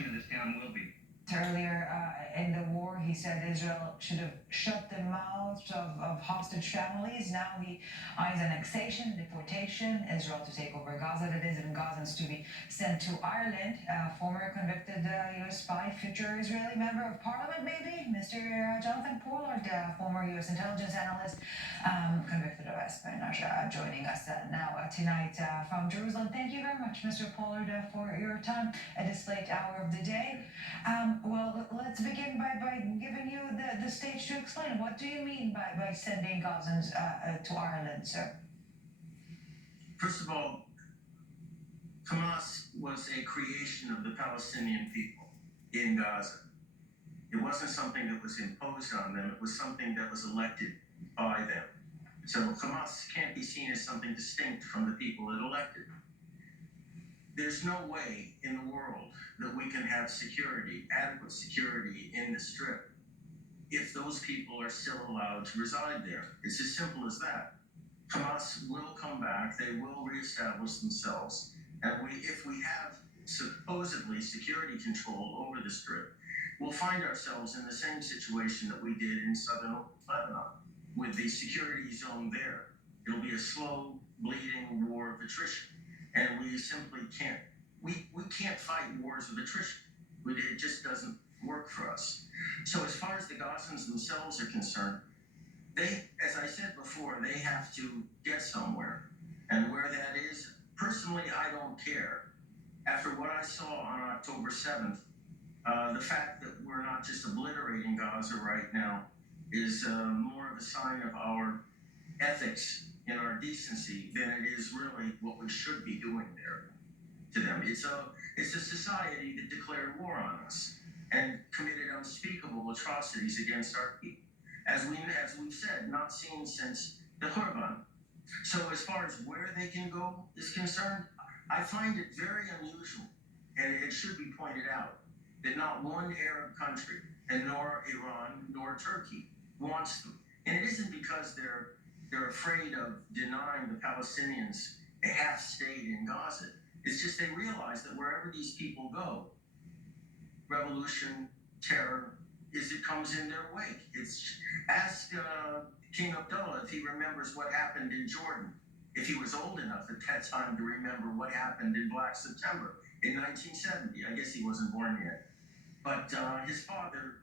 destruction of this town will be. Earlier in the war, he said Israel should have shut the mouths of hostage families. Now he eyes annexation, deportation, Israel to take over Gaza, that is, and Gazans to be sent to Ireland. Former convicted U.S. spy, future Israeli member of parliament, maybe, Mr. Jonathan Pollard, former U.S. intelligence analyst, convicted of espionage, joining us now tonight from Jerusalem. Thank you very much, Mr. Pollard, for your time at this late hour of the day. Well, let's begin by giving you the stage to explain. What do you mean by sending Gazans to Ireland, sir? First of all, Hamas was a creation of the Palestinian people in Gaza. It wasn't something that was imposed on them. It was something that was elected by them. So Hamas can't be seen as something distinct from the people it elected. There's no way in the world that we can have security, adequate security in the Strip if those people are still allowed to reside there. It's as simple as that. Hamas will come back, they will reestablish themselves, and if we have supposedly security control over the Strip, we'll find ourselves in the same situation that we did in southern Lebanon with the security zone there. It'll be a slow, bleeding war of attrition. And we simply can't, we can't fight wars of attrition. It just doesn't work for us. So as far as the Gazans themselves are concerned, they, as I said before, they have to get somewhere. And where that is, personally, I don't care. After what I saw on October 7th, the fact that we're not just obliterating Gaza right now is more of a sign of our ethics in our decency than it is really what we should be doing there to them. It's a society that declared war on us and committed unspeakable atrocities against our people, as we've said, not seen since the Khurban. So as far as where they can go is concerned, I find it very unusual, and it should be pointed out, that not one Arab country, and nor Iran, nor Turkey, wants them. And it isn't because they're afraid of denying the Palestinians a half state in Gaza. It's just they realize that wherever these people go, revolution, terror, it comes in their wake. Ask King Abdullah if he remembers what happened in Jordan, if he was old enough at that time to remember what happened in Black September in 1970. I guess he wasn't born yet. But his father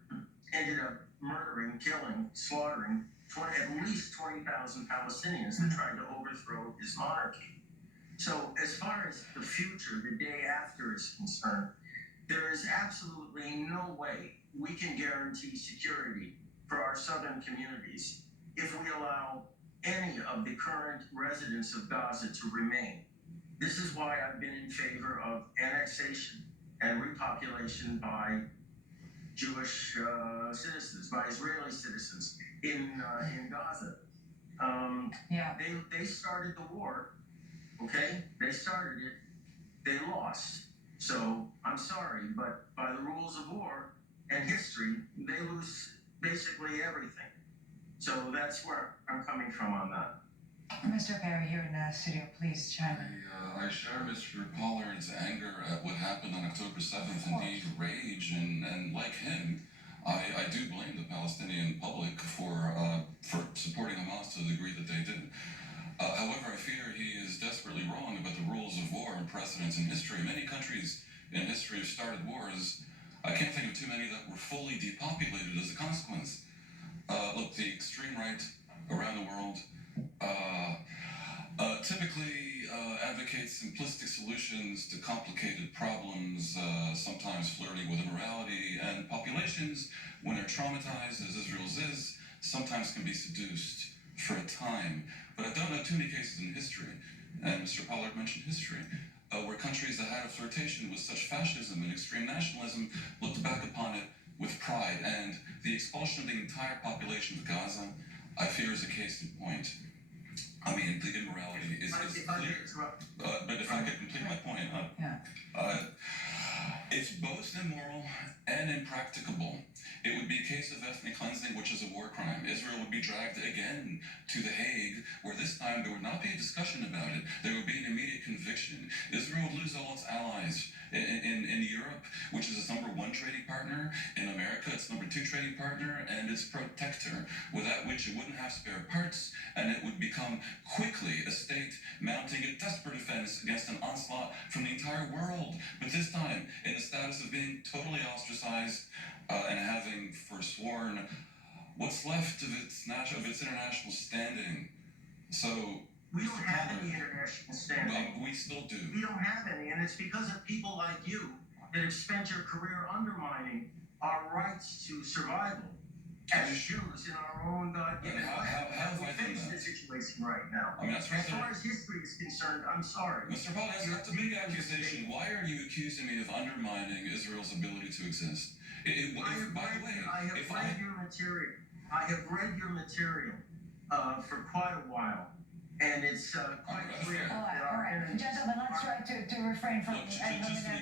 ended up murdering, killing, slaughtering at least 20,000 Palestinians that tried to overthrow his monarchy. So as far as the future, the day after is concerned, there is absolutely no way we can guarantee security for our southern communities if we allow any of the current residents of Gaza to remain. This is why I've been in favor of annexation and repopulation by Jewish citizens, by Israeli citizens in Gaza. They started the war, okay? They started it, they lost. So I'm sorry, but by the rules of war and history, they lose basically everything. So that's where I'm coming from on that. Mr. Perry, here in the studio, please chime in. I share Mr. Pollard's anger at what happened on October 7th, indeed rage, and like him, I do blame the Palestinian public for supporting Hamas to the degree that they did. However, I fear he is desperately wrong about the rules of war and precedents in history. Many countries in history have started wars. I can't think of too many that were fully depopulated as a consequence. Look, the extreme right around the world typically advocates simplistic solutions to complicated problems, sometimes flirting with immorality, and populations, when they're traumatized, as Israel's is, sometimes can be seduced for a time. But I don't know too many cases in history, and Mr. Pollard mentioned history, where countries that had a flirtation with such fascism and extreme nationalism looked back upon it with pride, and the expulsion of the entire population of Gaza, I fear, is a case in point. I mean, the immorality is clear. But if I could complete my point, it's both immoral and impracticable. it would be a case of ethnic cleansing, which is a war crime. Israel would be dragged again to The Hague, where this time there would not be a discussion about it. There would be an immediate conviction. Israel would lose all its allies in Europe, which is its number one trading partner. In America, its number two trading partner and its protector, without which it wouldn't have spare parts, and it would become quickly a state mounting a desperate defense against an onslaught from the entire world, but this time in the status of being totally ostracized and having forsworn what's left of its international standing. So we don't have any international standing. We still do. We don't have any, and it's because of people like you that have spent your career undermining our rights to survival as Jews in our own God-given land. How we face the situation right now. I mean, that's as far as history is concerned, I'm sorry. Mr. Pollard, that's a big accusation. Why are you accusing me of undermining Israel's ability to exist? I have read your material. I have read your material for quite a while. And it's quite clear that all right. Gentlemen, let's try to refrain from... Look, just to be clear,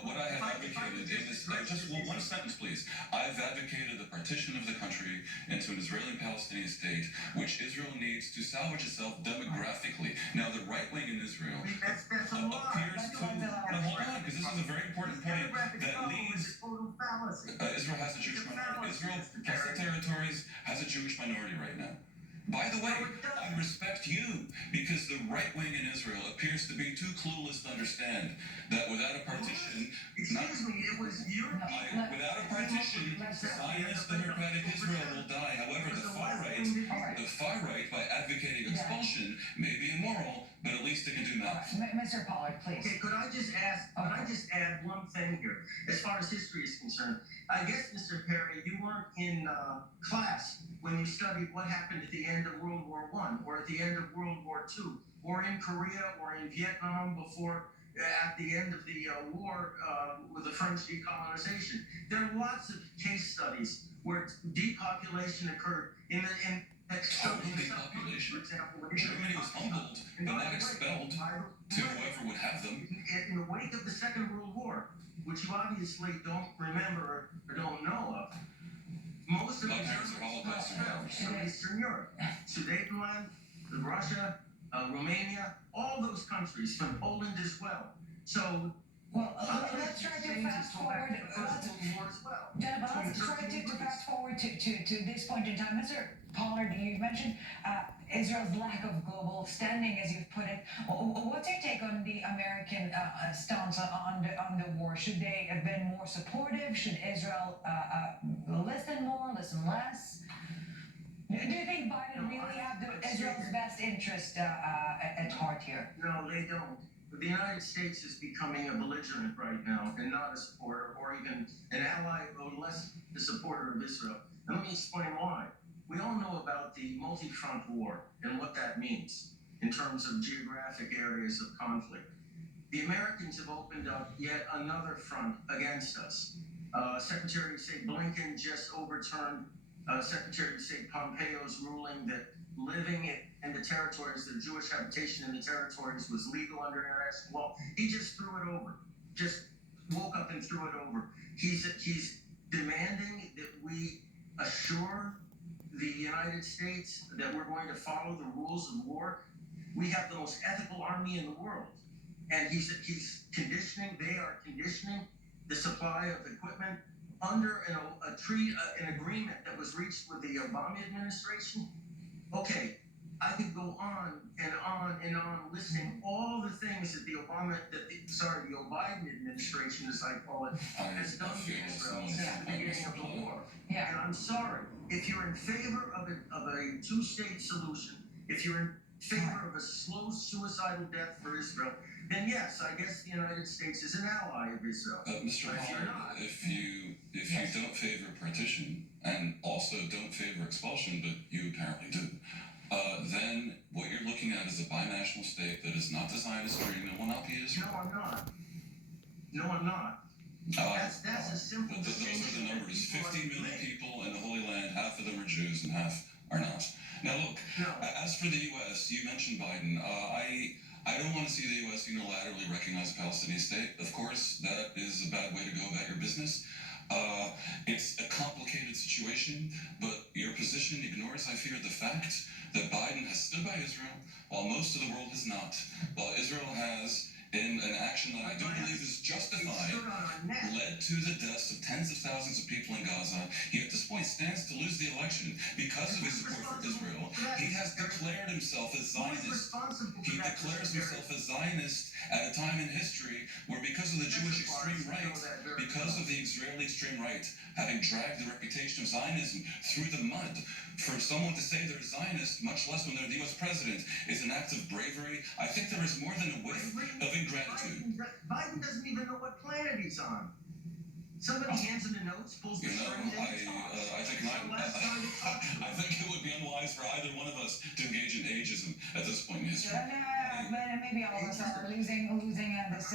what I have advocated in this... just one sentence, please. I've advocated the partition of the country into an Israeli-Palestinian state, which Israel needs to salvage itself demographically. Now, the right wing in Israel that's a appears to... Now, hold on, because this is a very important point that leads... Israel has a Jewish minority. Israel plus the territories has a Jewish minority right now. By the way, I respect you because the right wing in Israel appears to be too clueless to understand that without a partition, Excuse me, it was European. Without a partition, Zionist democratic Israel will die. However, the far right, by advocating expulsion, may be immoral, but at least it can do math. Mr. Pollard, please. Okay, could I just add one thing here, as far as history is concerned? I guess, Mr. Perry, you weren't in class when you studied what happened at the end of World War I, or at the end of World War II, or in Korea, or in Vietnam before, at the end of the war with the French decolonization. There are lots of case studies where depopulation occurred in depopulation. For example, Germany was humbled, but not expelled to whoever would have them. In the wake of the Second World War, which you obviously don't remember or don't know of, most of the Germans from Eastern Europe, Sudetenland, Russia, Romania, all those countries, from Poland as well. So, let's try to fast forward. Gentlemen, let's try to fast forward to this point in time. Mr. Pollard, you mentioned Israel's lack of global standing, as you've put it. What's your take on the American stance on the war? Should they have been more supportive? Should Israel listen more, listen less? Do you think Biden really have Israel's best interest at heart here? No, they don't. The United States is becoming a belligerent right now, and not a supporter, or even an ally, or less the supporter of Israel. And let me explain why. We all know about the multi-front war and what that means in terms of geographic areas of conflict. The Americans have opened up yet another front against us. Secretary of State Blinken just overturned Secretary of State Pompeo's ruling that living in the territories, the Jewish habitation in the territories, was legal under international law. He just threw it over. Just woke up and threw it over. He's demanding that we assure the United States that we're going to follow the rules of war. We have the most ethical army in the world. And he's conditioning, they are conditioning the supply of equipment under an agreement that was reached with the Obama administration. Okay, I could go on and on and on listing all the things that the Biden administration, as I call it, has done to Israel since the beginning of the war. Yeah. And I'm sorry, if you're in favor of a two-state solution, if you're in favor of a slow suicidal death for Israel, then yes, I guess the United States is an ally of Israel. Mr. Pollard, if you don't favor partition and also don't favor expulsion, but you apparently do, then what you're looking at is a binational state that is not the Zionist dream and will not be Israel. No, I'm not. That's a simple Those are the numbers. 50 million people in the Holy Land, half of them are Jews and half are not. Now look, as for the U.S., you mentioned Biden. I don't want to see the U.S. unilaterally recognize a Palestinian state. Of course, that is a bad way to go about your business. It's a complicated situation, but your position ignores, I fear, the fact that Biden has stood by Israel while most of the world has not. While Israel has, in an action that I do believe is justified, led to the deaths of tens of thousands of people in Gaza. He at this point stands to lose the election because of his support for Israel. He has declared himself as Zionist. He declares himself as Zionist at a time in history where, because of the Jewish extreme right, because of the Israeli extreme right, having dragged the reputation of Zionism through the mud, for someone to say they're Zionist, much less when they're the U.S. president, is an act of bravery. I think there is more than a whiff of ingratitude. Biden doesn't even know what planet he's on. Somebody hands him the notes, pulls the strings, and I think it would be unwise for either one of us to engage in ageism at this point in history. Maybe all of us are losing this.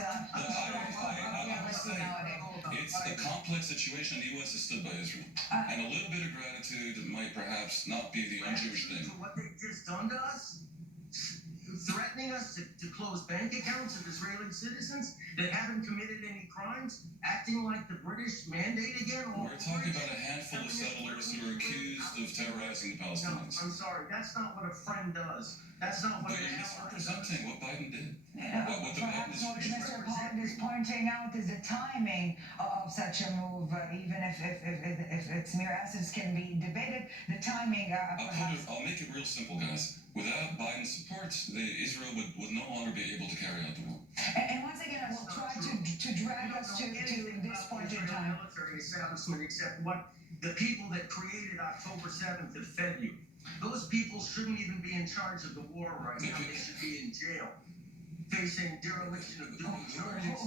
It's a complex situation. The U.S. has stood by Israel, and a little bit of gratitude might perhaps not be the un-Jewish thing. What they've just done to us, threatening us to close bank accounts of Israeli citizens that haven't committed any crimes, acting like the British mandate again. We're talking about a handful of settlers who are accused of terrorizing the Palestinians. No, I'm sorry, that's not what a friend does. That's not what But you're misrepresenting what Biden did. What the Perhaps what Mr. Pollard is pointing out is the timing of such a move, even if its mere essence can be debated, the timing. I'll make it real simple, guys. Without Biden's support, Israel would no longer be able to carry out the war. And once again, I will try to drag us to this point in time. Military establishment, except what the people that created October 7th have fed you. Those people shouldn't even be in charge of the war right now. They should be in jail, facing dereliction of duty charges.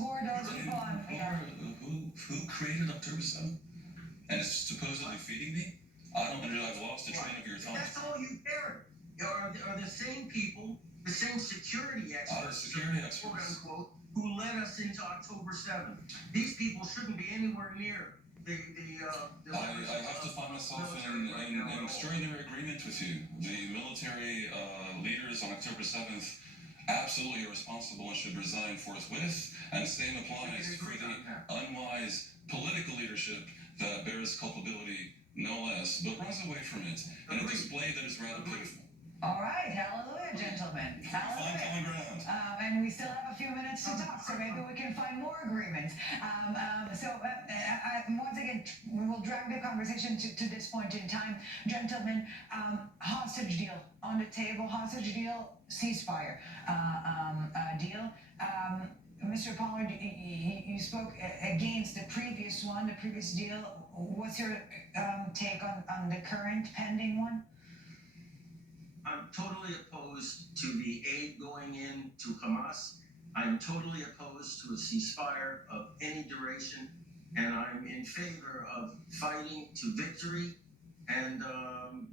Who created October 7th? And is supposedly feeding me? I've lost the train of your thought. That's all you care. Are the same people, the same security experts, quote unquote, who led us into October 7th. These people shouldn't be anywhere near I have to find myself in extraordinary agreement with you. The military leaders on October 7th absolutely irresponsible and should resign forthwith, and the same applies for the unwise political leadership that bears culpability no less, but runs away from it in a display that is rather pitiful. All right, hallelujah, gentlemen. Find common ground. And we still have a few minutes to talk, so maybe we can find more agreements. Once again, we will drag the conversation to this point in time. Gentlemen, hostage deal on the table, hostage deal, ceasefire deal. Mr. Pollard, you spoke against the previous one, the previous deal. What's your take on the current pending one? I'm totally opposed to the aid going in to Hamas. I'm totally opposed to a ceasefire of any duration, and I'm in favor of fighting to victory, and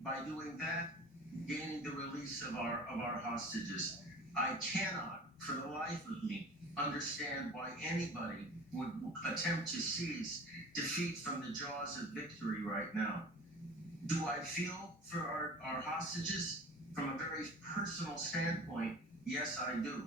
by doing that, gaining the release of our hostages. I cannot, for the life of me, understand why anybody would attempt to seize defeat from the jaws of victory right now. Do I feel for our hostages? From a very personal standpoint, yes, I do.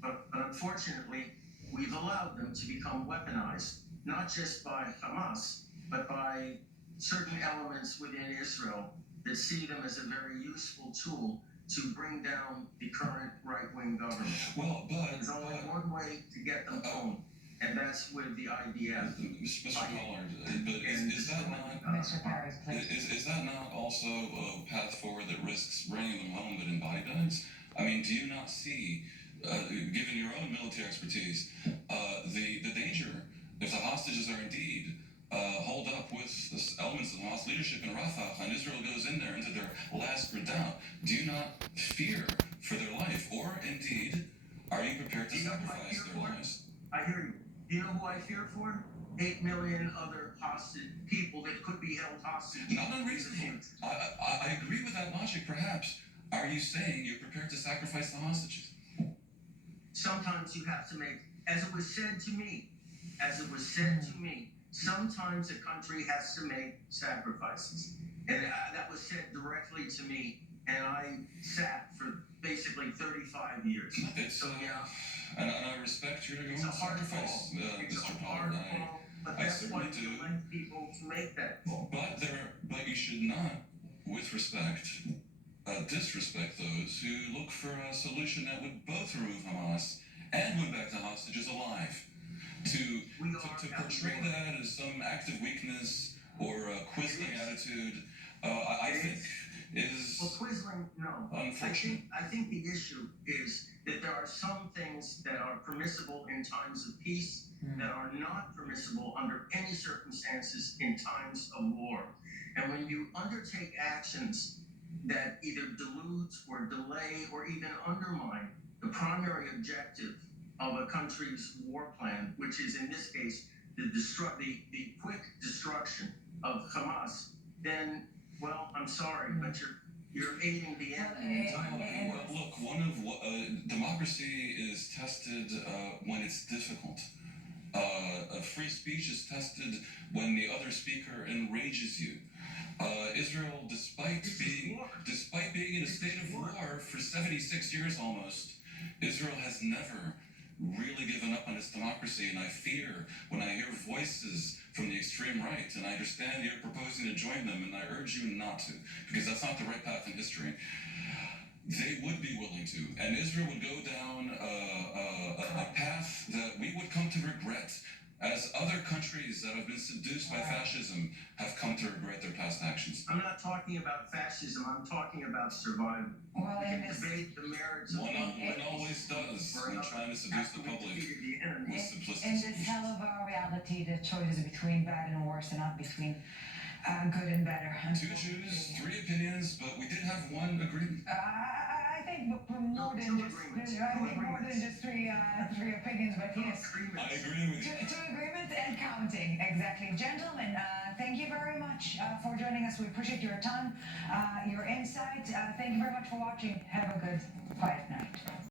But unfortunately, we've allowed them to become weaponized, not just by Hamas, but by certain elements within Israel that see them as a very useful tool to bring down the current right-wing government. Well, there's only one way to get them home, and that's with the IDF. Mr. Pollard, but is that not, Mr. Paris, please. Is that not also a path forward that risks bringing them home but in body bags? I mean, do you not see, given your own military expertise, the danger if the hostages are indeed holed up with elements of Hamas leadership in Rafah, and Israel goes in there into their last redoubt? Do you not fear for their life, or indeed, are you prepared to sacrifice their lives? I hear you. Do you know who I fear for? 8 million other hostage people that could be held hostage. Not unreasonable. I agree with that logic, perhaps. Are you saying you're prepared to sacrifice the hostages? Sometimes you have to make, as it was said to me, sometimes a country has to make sacrifices. And that was said directly to me, and I sat for basically 35 years. And I respect your sacrifice, Mr. Pollard. I certainly do. people to make that call. But you should not, with respect, disrespect those who look for a solution that would both remove Hamas and win back the hostages alive. To portray that as some act of weakness or a quisling attitude, I think is Well, Quisling, no. unfortunate. I think the issue is that there are some things that are permissible in times of peace that are not permissible under any circumstances in times of war. And when you undertake actions that either dilute or delay or even undermine the primary objective of a country's war plan, which is in this case the quick destruction of Hamas, then, well, I'm sorry, but you're aiding the enemy in time of war. Well, look, democracy is tested when it's difficult. Free speech is tested when the other speaker enrages you. Israel, despite being in a state of war for 76 years almost, Israel has never really given up on its democracy, and I fear when I hear voices from the extreme right, and I understand you're proposing to join them, and I urge you not to, because that's not the right path in history. They would be willing to, and Israel would go down a path that we would come to regret, as other countries that have been seduced by fascism have come to regret their past actions. I'm not talking about fascism, I'm talking about survival. Well, We in can this, debate the merits of One always does when trying to seduce the public with in simplistic this solutions. hell of a reality, the choice is between bad and worse, and not between good and better. Two Jews, three opinions, but we did have one agreement. I think more than just three opinions, but yes. I agree with you. Two agreements and counting, exactly. Gentlemen, thank you very much for joining us. We appreciate your time, your insight. Thank you very much for watching. Have a good, quiet night.